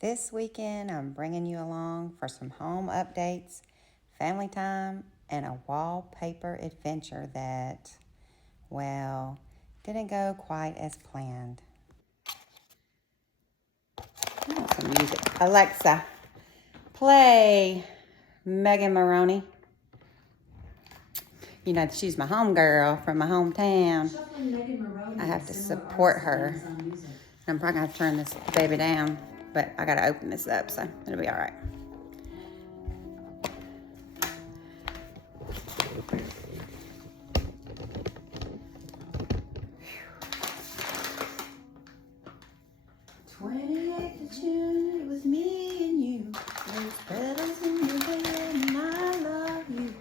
This weekend, I'm bringing you along for some home updates, family time, and a wallpaper adventure that, well, didn't go quite as planned. I want some music. Alexa, play Megan Maroney. You know, she's my homegirl from my hometown. I have to support her. I'm probably going to have to turn this baby down, but I got to open this up, so it'll be all right. June, it was me and you. There's petals in your hair, and I love you.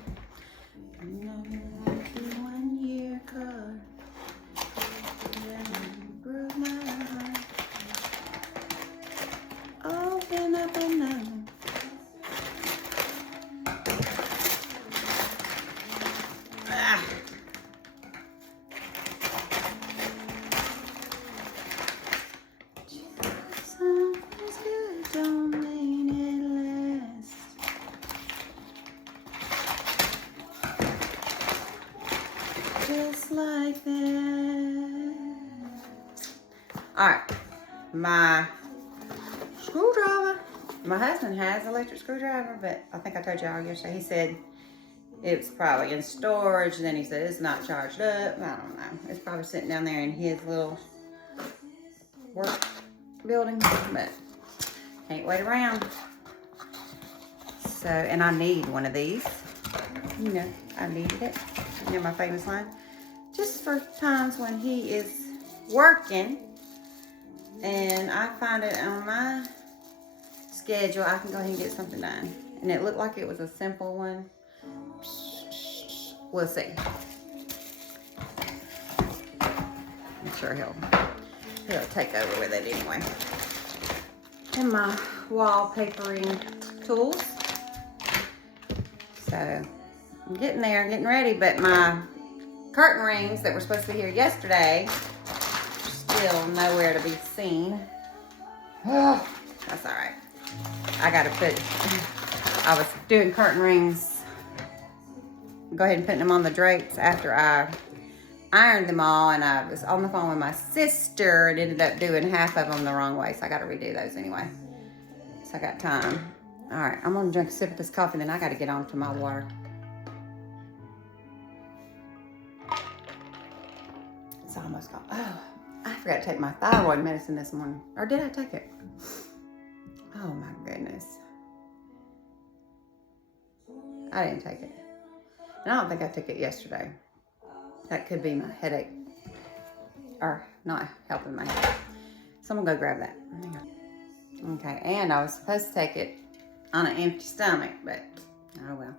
You know like the 1 year card. You broke my heart. Open up and down. Ah. Something's good, don't mean it lasts. Just like that. All right, my screwdriver. My husband has an electric screwdriver, but I think I told y'all yesterday. He said it was probably in storage. And then he said it's not charged up. I don't know. It's probably sitting down there in his little work building, but can't wait around. So, and I need one of these. You know, I needed it. You know my famous line. Just for times when he is working and I find it on my schedule, I can go ahead and get something done. And it looked like it was a simple one. We'll see. I'm sure he'll take over with it anyway. And my wallpapering tools. So I'm getting there, getting ready, but my curtain rings that were supposed to be here yesterday are still nowhere to be seen. Oh, that's all right. I was doing curtain rings, go ahead and putting them on the drapes after I ironed them all, and I was on the phone with my sister and ended up doing half of them the wrong way, so I got to redo those anyway. So I got time. All right, I'm gonna drink a sip of this coffee, then I got to get on to my water. It's almost gone. Oh, I forgot to take my thyroid medicine this morning. Or did I take it? Oh my goodness. I didn't take it. And I don't think I took it yesterday. That could be my headache. Or not helping my headache. So I'm gonna go grab that. Okay, and I was supposed to take it on an empty stomach, but oh well.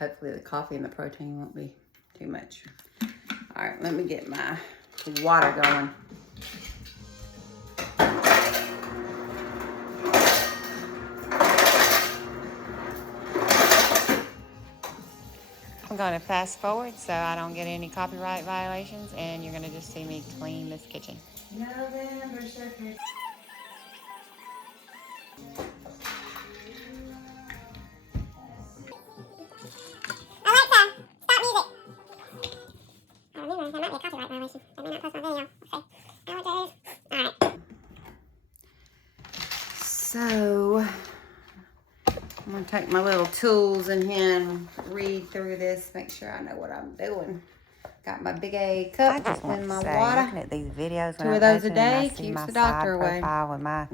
Hopefully the coffee and the protein won't be too much. All right, let me get my water going. I'm going to fast forward so I don't get any copyright violations, and you're going to just see me clean this kitchen. November circus. Alexa, stop music. Oh, there might be a copyright violation. I may not post my video. Okay. Allergies. All right. So I'm going to take my little tools in here and read through this, make sure I know what I'm doing. Got my big A cup and my water. Looking at these videos, 2 of those a day keeps the doctor away. With my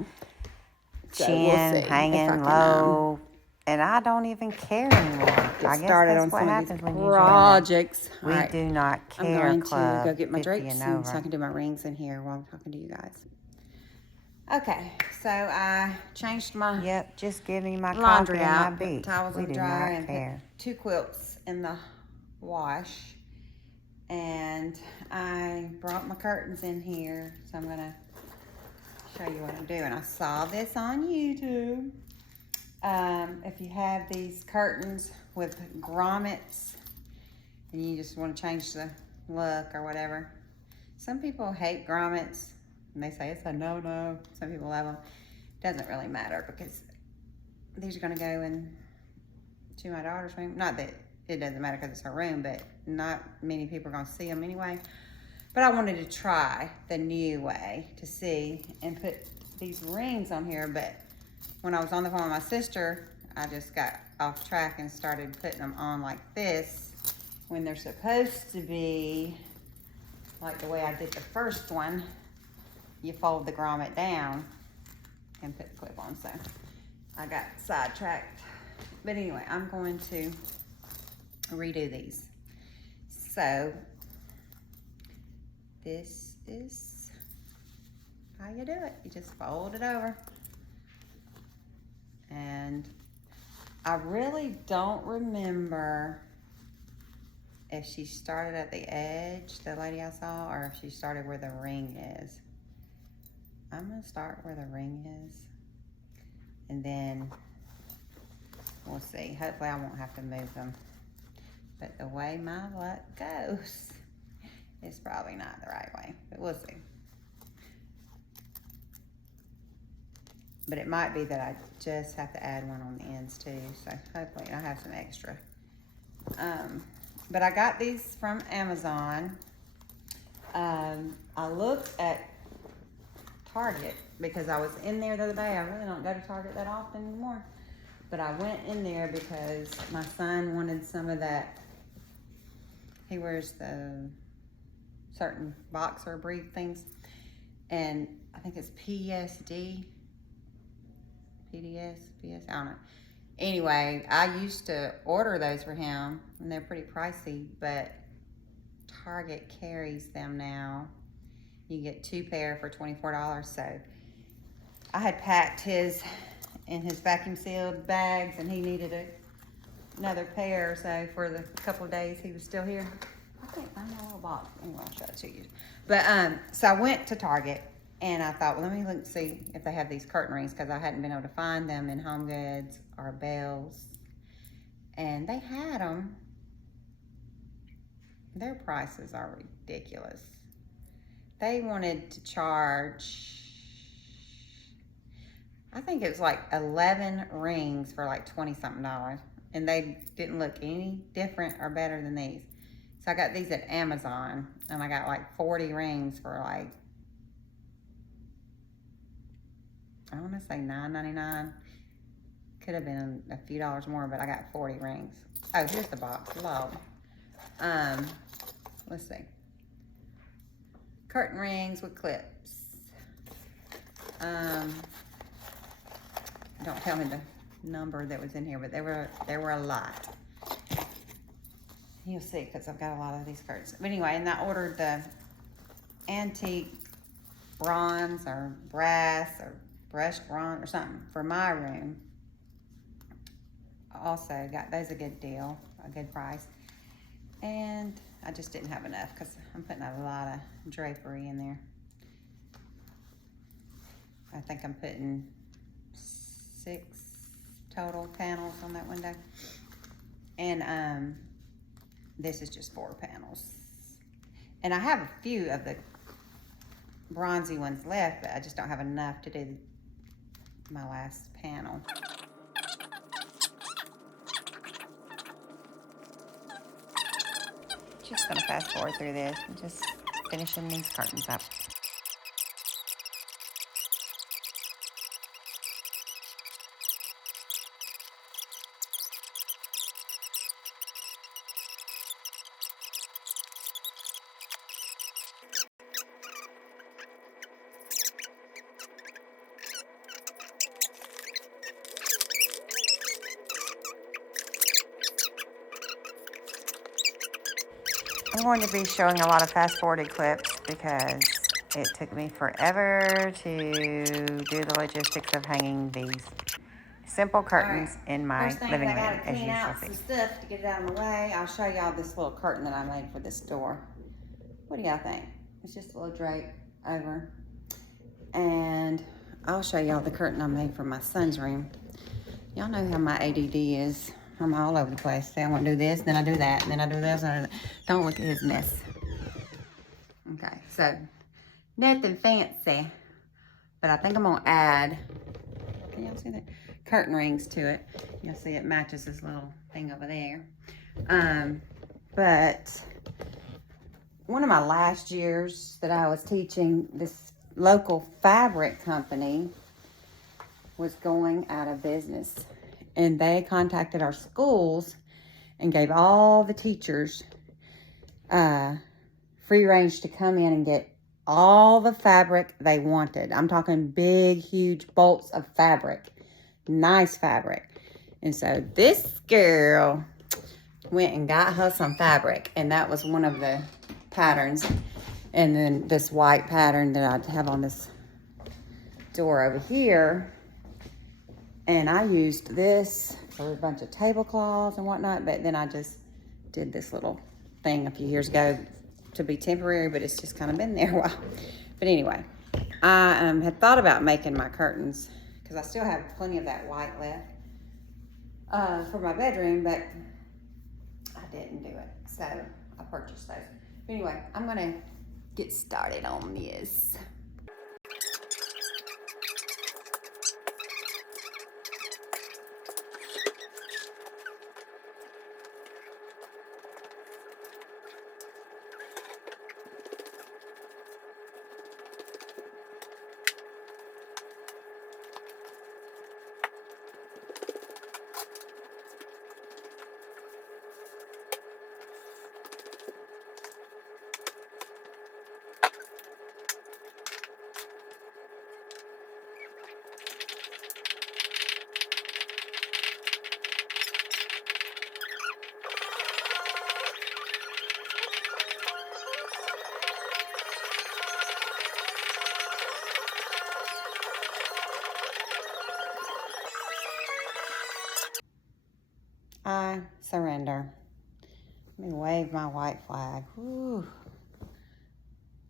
chin hanging low, and I don't even care anymore. I guess that's what happens when you projects. We do not care. I'm going to go get my drapes so I can do my rings in here while I'm talking to you guys. Okay, so I changed my just give me my laundry out, put towels in the dryer, and put 2 quilts in the wash. And I brought my curtains in here, so I'm gonna show you what I'm doing. I saw this on YouTube. If you have these curtains with grommets and you just want to change the look or whatever. Some people hate grommets, and they say it's a no-no. Some people love them. Doesn't really matter because these are gonna go into my daughter's room. Not that it doesn't matter because it's her room, but not many people are gonna see them anyway. But I wanted to try the new way to see and put these rings on here. But when I was on the phone with my sister, I just got off track and started putting them on like this when they're supposed to be like the way I did the first one. You fold the grommet down and put the clip on. So I got sidetracked. But anyway, I'm going to redo these. So this is how you do it. You just fold it over. And I really don't remember if she started at the edge, the lady I saw, or if she started where the ring is. I'm gonna start where the ring is, and then we'll see. Hopefully I won't have to move them. But the way my luck goes, it's probably not the right way, but we'll see. But it might be that I just have to add one on the ends too, so hopefully I have some extra. But I got these from Amazon. I looked at Target because I was in there the other day. I really don't go to Target that often anymore. But I went in there because my son wanted some of that. He wears the certain boxer brief things. And I think it's PDS, I don't know. Anyway, I used to order those for him, and they're pretty pricey, but Target carries them now. You get 2 pair for $24, so I had packed his in his vacuum sealed bags, and he needed another pair, so for the couple of days he was still here. I can't find my little box. Anyway, I'll show it to you. But, so I went to Target, and I thought, well, let me look and see if they have these curtain rings, because I hadn't been able to find them in Home Goods or Bells. And they had them. Their prices are ridiculous. They wanted to charge, I think it was like 11 rings for like $20-something. And they didn't look any different or better than these. So I got these at Amazon, and I got like 40 rings for like, I want to say $9.99. Could have been a few dollars more, but I got 40 rings. Oh, here's the box. Lord. Let's see. Curtain rings with clips. Don't tell me the number that was in here, but there were a lot. You'll see, because I've got a lot of these curtains. But anyway, and I ordered the antique bronze or brass or brushed bronze or something for my room. Also got those a good deal, a good price. And I just didn't have enough because I'm putting a lot of drapery in there. I think I'm putting 6 total panels on that window. And this is just 4 panels. And I have a few of the bronzy ones left, but I just don't have enough to do my last panel. Just gonna fast forward through this and just finishing these curtains up. I'm going to be showing a lot of fast-forwarded clips because it took me forever to do the logistics of hanging these simple curtains in my living room, as you shall see. Some stuff to get it out of my way. I'll show y'all this little curtain that I made for this door. What do y'all think? It's just a little drape over. And I'll show y'all the curtain I made for my son's room. Y'all know how my ADD is. I'm all over the place. Say I want to do this, then I do that, and then I do this, and I do that. Don't look at his mess. Okay, so nothing fancy, but I think I'm gonna add, can y'all see that? Curtain rings to it. You'll see it matches this little thing over there. But one of my last years that I was teaching, this local fabric company was going out of business. And they contacted our schools and gave all the teachers free range to come in and get all the fabric they wanted. I'm talking big, huge bolts of fabric. Nice fabric. And so this girl went and got her some fabric, and that was one of the patterns. And then this white pattern that I have on this door over here. And I used this for a bunch of tablecloths and whatnot, but then I just did this little thing a few years ago to be temporary, but it's just kind of been there a while. But anyway, I had thought about making my curtains because I still have plenty of that white left for my bedroom, but I didn't do it. So I purchased those. But anyway, I'm gonna get started on this. I surrender. Let me wave my white flag. Whew.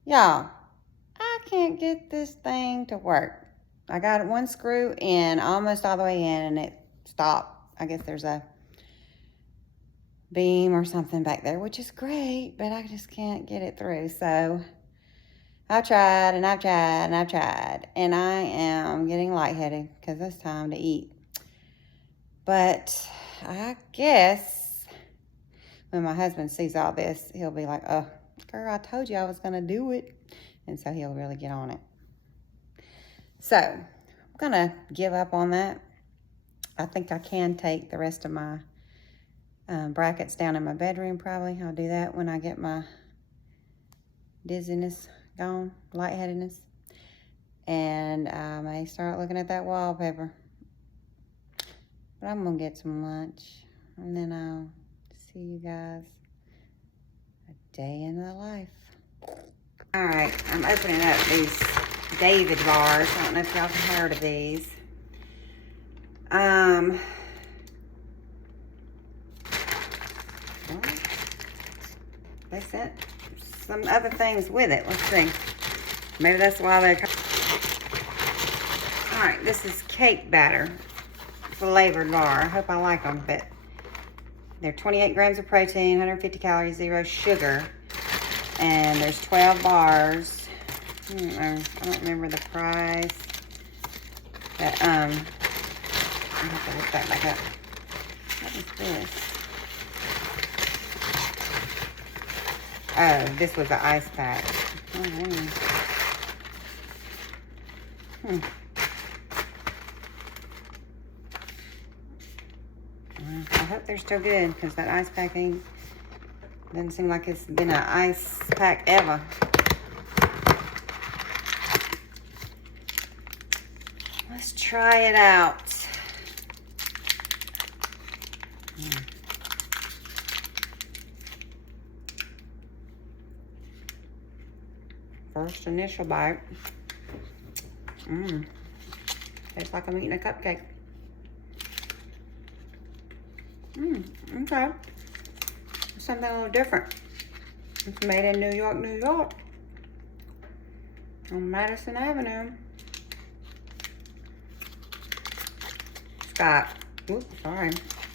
Y'all, I can't get this thing to work. I got one screw in, almost all the way in, and it stopped. I guess there's a beam or something back there, which is great, but I just can't get it through. So I've tried and I've tried and I've tried, and I am getting lightheaded because it's time to eat. But I guess when my husband sees all this, he'll be like, oh, girl, I told you I was going to do it. And so he'll really get on it. So I'm going to give up on that. I think I can take the rest of my brackets down in my bedroom probably. I'll do that when I get my dizziness gone, lightheadedness. And I may start looking at that wallpaper. But I'm going to get some lunch, and then I'll see you guys a day in the life. All right, I'm opening up these David bars. I don't know if y'all have heard of these. Well, they sent some other things with it. Let's see. Maybe that's why they're... All right, this is cake batter. Flavored bar. I hope I like them, but they're 28 grams of protein, 150 calories, 0 sugar, and there's 12 bars. I don't remember the price, but I have to look that back up. What is this? Oh, this was an ice pack. I hope they're still good, because that ice pack ain't, doesn't seem like it's been an ice pack ever. Let's try it out. First initial bite. Tastes like I'm eating a cupcake. Okay. Something a little different. It's made in New York, New York. On Madison Avenue. It's got, oops, sorry.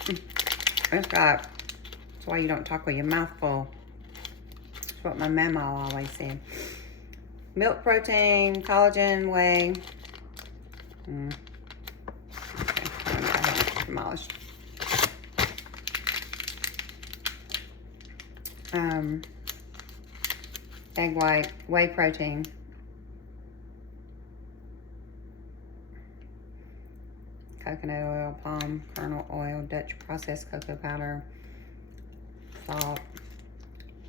It's got, that's why you don't talk with your mouth full. That's what my mama always said. Milk protein, collagen, whey. Okay, I have it demolished. Egg white, whey protein. Coconut oil, palm kernel oil, Dutch processed cocoa powder, salt,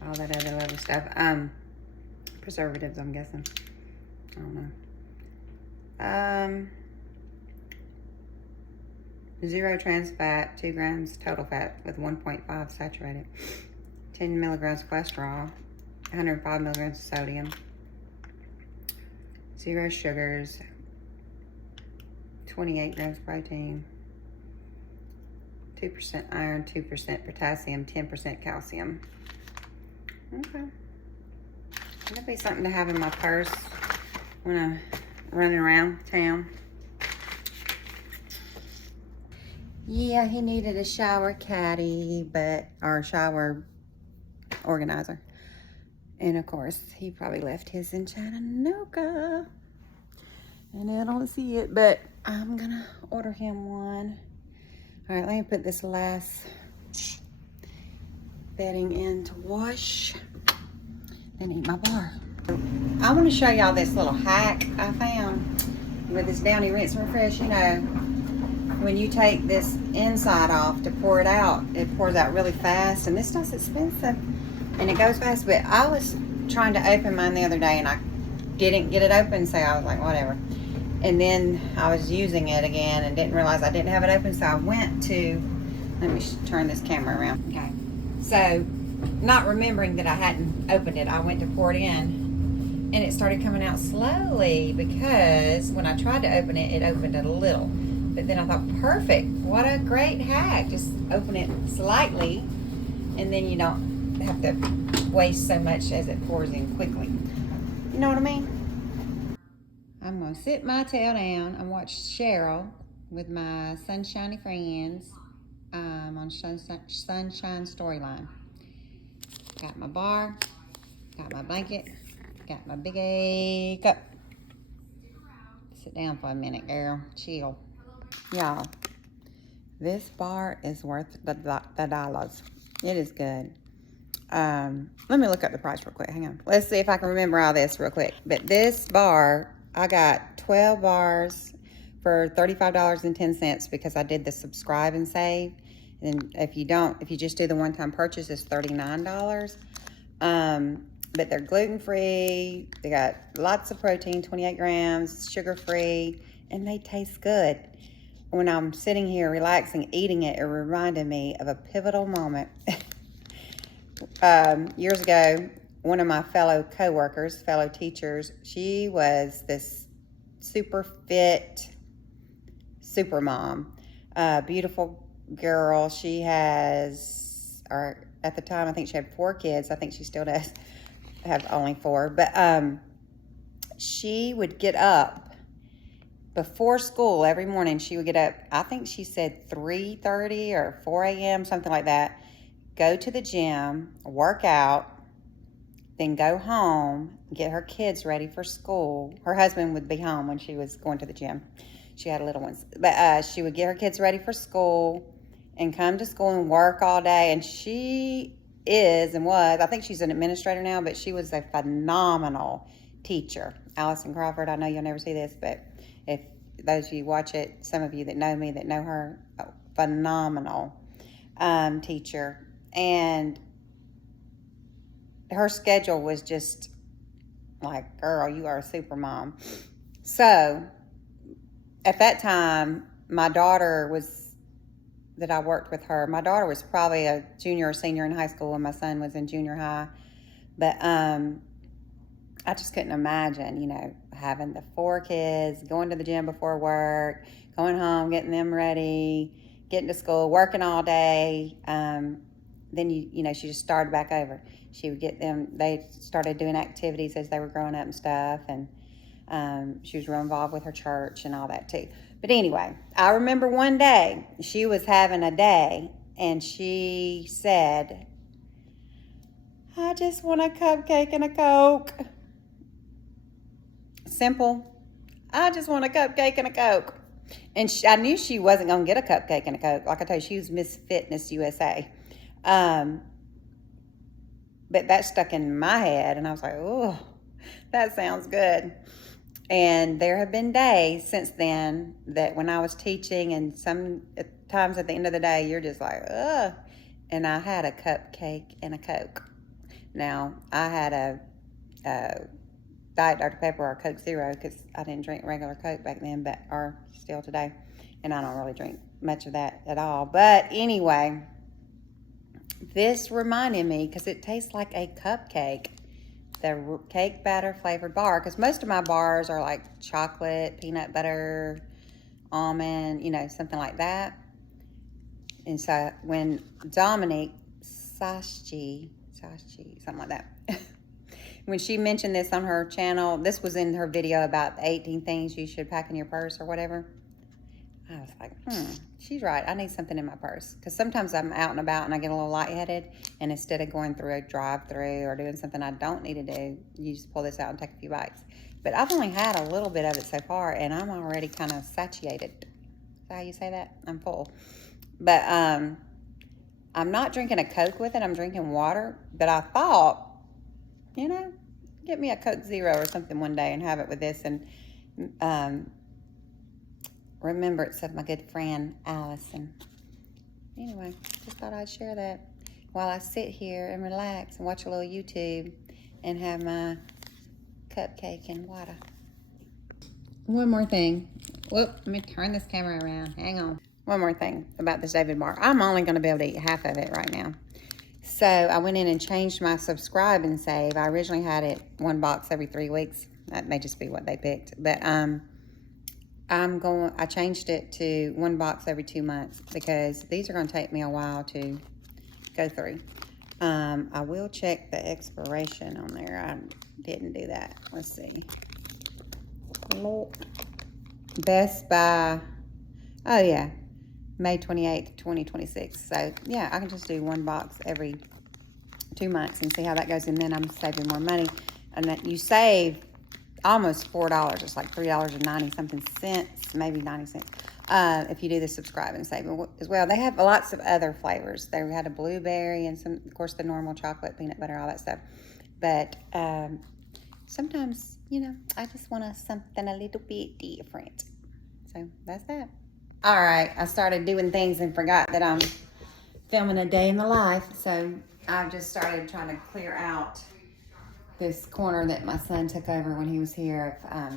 all that other little stuff. Preservatives, I'm guessing. I don't know. 0 trans fat, 2 grams total fat with 1.5 saturated, 10 milligrams cholesterol, 105 milligrams of sodium, 0 sugars, 28 grams protein, 2% iron, 2% potassium, 10% calcium. Okay. That'd be something to have in my purse when I'm running around town. Yeah, he needed a shower caddy, or a shower organizer. And of course, he probably left his in Chattanooga. And I don't see it, but I'm gonna order him one. All right, let me put this last bedding in to wash and eat my bar. I want to show y'all this little hack I found with this Downy Rinse and Refresh. You know, when you take this inside off to pour it out, it pours out really fast, and this stuff's expensive and it goes fast. But I was trying to open mine the other day and I didn't get it open, so I was like, whatever. And then I was using it again and didn't realize I didn't have it open, so I went to, let me turn this camera around. Okay, so not remembering that I hadn't opened it, I went to pour it in and it started coming out slowly, because when I tried to open it, it opened it a little. But then I thought, perfect, what a great hack. Just open it slightly and then you don't have to waste so much as it pours in quickly. You know what I mean? I'm gonna sit my tail down and watch Cheryl with my sunshiny friends on Sunshine Storyline. Got my bar, got my blanket, got my big A cup. Sit down for a minute, girl. Chill. Y'all, this bar is worth the dollars. It is good. Let me look up the price real quick. Hang on. Let's see if I can remember all this real quick. But this bar, I got 12 bars for $35.10 because I did the subscribe and save. And if you just do the one-time purchase, it's $39. But they're gluten-free. They got lots of protein, 28 grams, sugar-free, and they taste good. When I'm sitting here relaxing, eating it, it reminded me of a pivotal moment. Years ago, one of my fellow co-workers, fellow teachers, she was this super fit, super mom, beautiful girl. She has, or at the time, I think she had 4 kids. I think she still does have only 4. But she would get up before school every morning. She would get up, I think she said 3:30 or 4 a.m., something like that. Go to the gym, work out, then go home, get her kids ready for school. Her husband would be home when she was going to the gym. She had little ones. But she would get her kids ready for school and come to school and work all day. And she is and was, I think she's an administrator now, but she was a phenomenal teacher. Allison Crawford, I know you'll never see this, but if those of you watch it, some of you that know me, that know her, phenomenal teacher. And her schedule was just like, girl, you are a super mom. So at that time, my daughter was, that I worked with her, my daughter was probably a junior or senior in high school when my son was in junior high. But I just couldn't imagine, you know, having the 4 kids, going to the gym before work, going home, getting them ready, getting to school, working all day. Then, you know, she just started back over. She would get them, they started doing activities as they were growing up and stuff. And she was real involved with her church and all that too. But anyway, I remember one day she was having a day and she said, I just want a cupcake and a Coke. Simple. I just want a cupcake and a Coke. And I knew she wasn't going to get a cupcake and a Coke. Like I told you, she was Miss Fitness USA. But that stuck in my head, and I was like, oh, that sounds good. And there have been days since then that when I was teaching, and sometimes at the end of the day, you're just like, ugh. And I had a cupcake and a Coke. Now, I had a Diet Dr. Pepper or Coke Zero because I didn't drink regular Coke back then, or still today. And I don't really drink much of that at all. But anyway, this reminded me, because it tastes like a cupcake, the cake batter flavored bar, because most of my bars are like chocolate, peanut butter, almond, something like that. And so when Dominique Sashi, something like that, when she mentioned this on her channel, this was in her video about the 18 things you should pack in your purse or whatever. I was like, she's right. I need something in my purse. Because sometimes I'm out and about and I get a little lightheaded. And instead of going through a drive-through or doing something I don't need to do, you just pull this out and take a few bites. But I've only had a little bit of it so far, and I'm already kind of satiated. Is that how you say that? I'm full. But I'm not drinking a Coke with it. I'm drinking water. But I thought, get me a Coke Zero or something one day and have it with this. And remembrance of my good friend Allison. Anyway, just thought I'd share that while I sit here and relax and watch a little YouTube and have my cupcake and water. One more thing. Whoop, let me turn this camera around. Hang on. One more thing about this David bar. I'm only going to be able to eat half of it right now. So I went in and changed my subscribe and save. I originally had it one box every 3 weeks. That may just be what they picked. But I changed it to one box every 2 months because these are going to take me a while to go through. I will check the expiration on there. I didn't do that. Let's see. Best by, oh yeah, May 28th, 2026. So yeah, I can just do one box every 2 months and see how that goes. And then I'm saving more money. And that you save almost $4. It's like $3.90 something cents, maybe 90 cents, if you do the subscribe and save as well. They have lots of other flavors. They had a blueberry and some, of course, the normal chocolate, peanut butter, all that stuff. But sometimes, I just want something a little bit different. So that's that. All right, I started doing things and forgot that I'm filming a day in the life. So I've just started trying to clear out this corner that my son took over when he was here of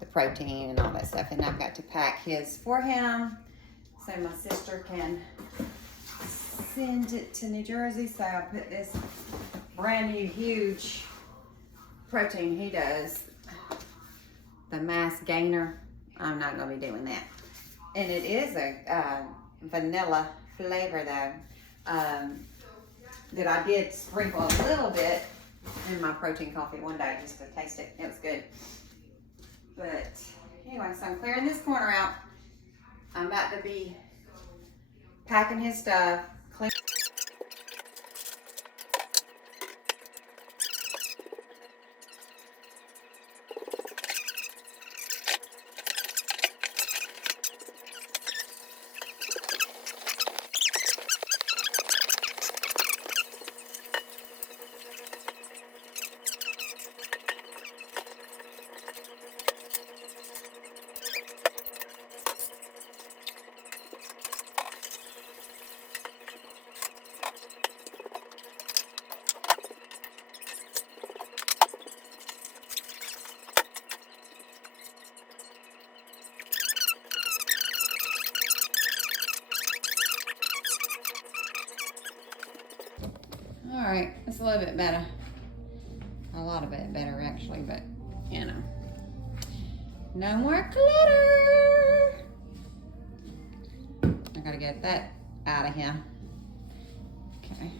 the protein and all that stuff. And I've got to pack his for him so my sister can send it to New Jersey. So I put this brand new huge protein he does, the mass gainer. I'm not going to be doing that. And it is a vanilla flavor though, that I did sprinkle a little bit in my protein coffee one day just to taste it. It was good. But anyway, so I'm clearing this corner out. I'm about to be packing his stuff, clean. All right, it's a little bit better. A lot of it better, actually, but, no more clutter. I gotta get that out of here. Okay.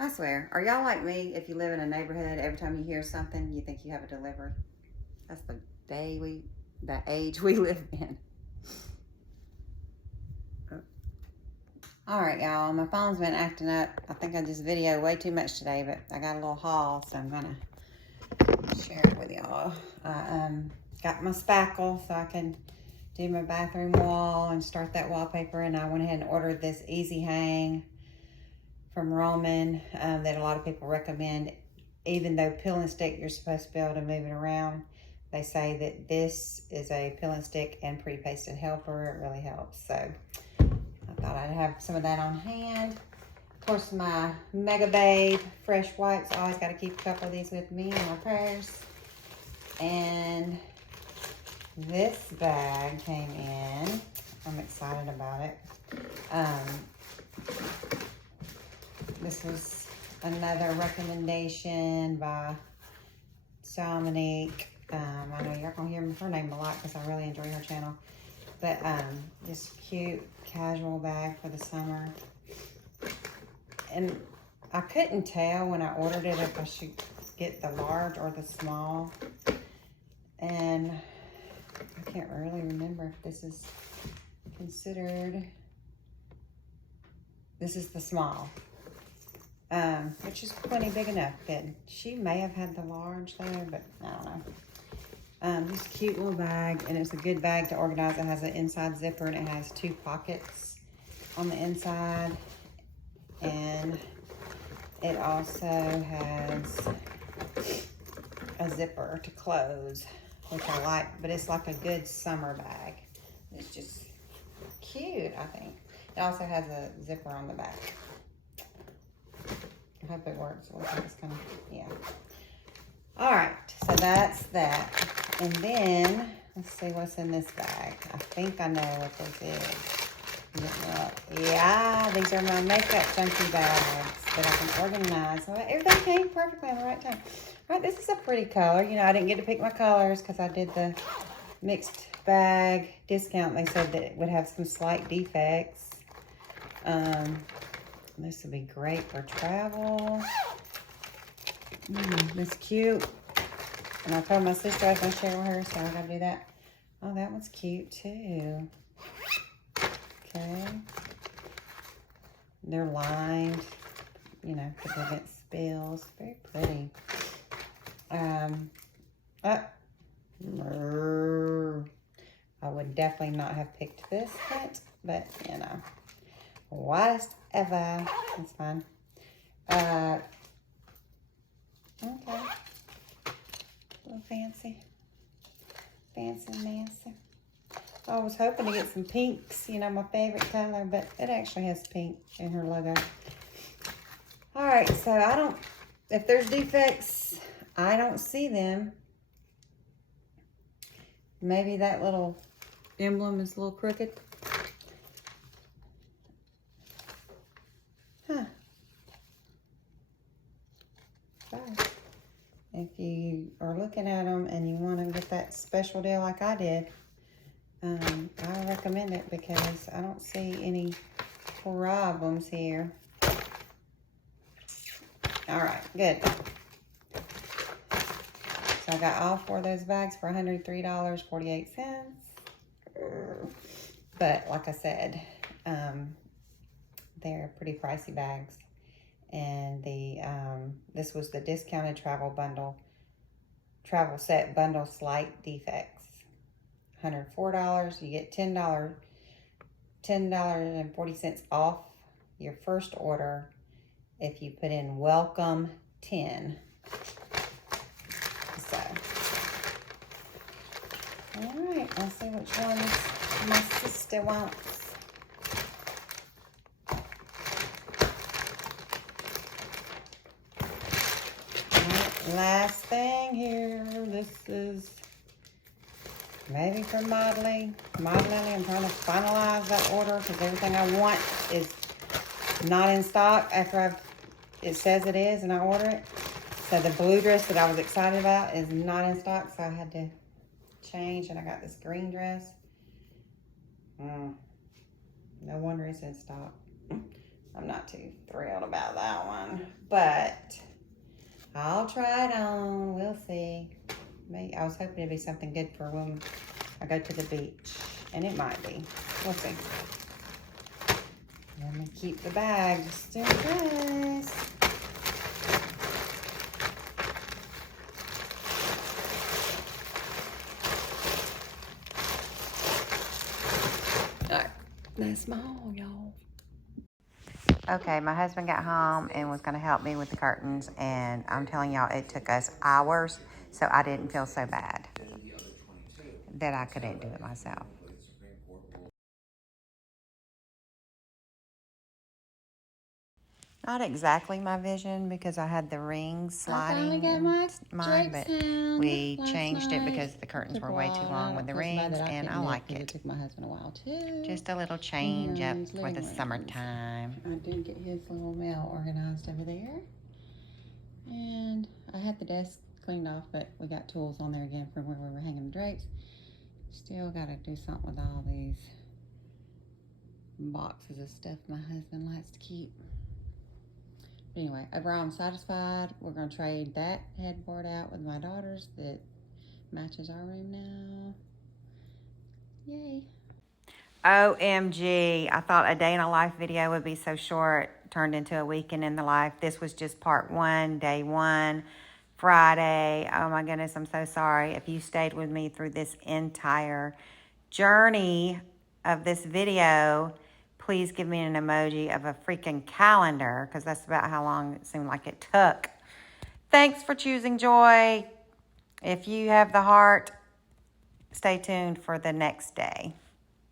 I swear. Are y'all like me? If you live in a neighborhood, every time you hear something, you think you have it delivered. That's the age we live in. All right, y'all. My phone's been acting up. I think I just videoed way too much today, but I got a little haul, so I'm gonna share it with y'all. I got my spackle so I can do my bathroom wall and start that wallpaper, and I went ahead and ordered this easy hang from Roman that a lot of people recommend. Even though peel and stick, you're supposed to be able to move it around, they say that this is a peel and stick and pre-pasted helper. It really helps. So I thought I'd have some of that on hand. Of course, my Mega Babe Fresh Wipes. I always got to keep a couple of these with me in my purse. And this bag came in. I'm excited about it. This was another recommendation by Dominique. I know you're gonna hear her name a lot because I really enjoy her channel. But this cute casual bag for the summer. And I couldn't tell when I ordered it if I should get the large or the small. And I can't really remember if this is considered. This is the small. Which is plenty big enough. But she may have had the large there, but I don't know. This cute little bag, and it's a good bag to organize. It has an inside zipper, and it has 2 pockets on the inside. And it also has a zipper to close, which I like, but it's like a good summer bag. It's just cute, I think. It also has a zipper on the back. I hope it works. It looks like it's kind of, yeah. All right, so that's that. And then, let's see what's in this bag. I think I know what this is. Yeah, these are my makeup junkie bags that I can organize. So everything came perfectly on the right time. All right, this is a pretty color. You know, I didn't get to pick my colors because I did the mixed bag discount. They said that it would have some slight defects. This would be great for travel. This cute. And I told my sister I was going to share with her, so I got to do that. Oh, that one's cute too. Okay. They're lined, you know, to prevent spills. Very pretty. I would definitely not have picked this hint, but you know, whatever. That's fine. Okay. A little fancy. Fancy Nancy. I was hoping to get some pinks, you know, my favorite color, but it actually has pink in her logo. All right, so if there's defects, I don't see them. Maybe that little emblem is a little crooked. Huh. So, if you are looking at them and you want to get that special deal like I did, I recommend it because I don't see any problems here. All right, good. So I got all 4 of those bags for $103.48. But like I said, they're pretty pricey bags. And this was the discounted travel set bundle slight defects. $104. You get $10.40 off your first order if you put in welcome 10. So, all right, I'll see which ones my sister wants. All right, last thing here. This is maybe for modeling. I'm trying to finalize that order because everything I want is not in stock after it says it is and I order it. So the blue dress that I was excited about is not in stock, so I had to change, and I got this green dress. No wonder it's in stock. I'm not too thrilled about that one, but I'll try it on. We'll see. Maybe, I was hoping it'd be something good for when I go to the beach, and it might be. We'll see. Let me keep the bag just in case. All right, that's my haul, y'all. Okay, my husband got home and was going to help me with the curtains, and I'm telling y'all, it took us hours, so I didn't feel so bad that I couldn't do it myself. Not exactly my vision because I had the rings sliding in mine, but we changed it because the curtains were way too long with the rings, and I like it. It took my husband a while too. Just a little change up for the summertime. I did get his little mail organized over there, and I had the desk cleaned off, but we got tools on there again from where we were hanging the drapes. Still got to do something with all these boxes of stuff my husband likes to keep. Anyway, overall, I'm satisfied. We're going to trade that headboard out with my daughter's that matches our room now. Yay. OMG. I thought a day in a life video would be so short. Turned into a weekend in the life. This was just part 1, day 1, Friday. Oh my goodness, I'm so sorry. If you stayed with me through this entire journey of this video, please give me an emoji of a freaking calendar, because that's about how long it seemed like it took. Thanks for choosing joy. If you have the heart, stay tuned for the next day.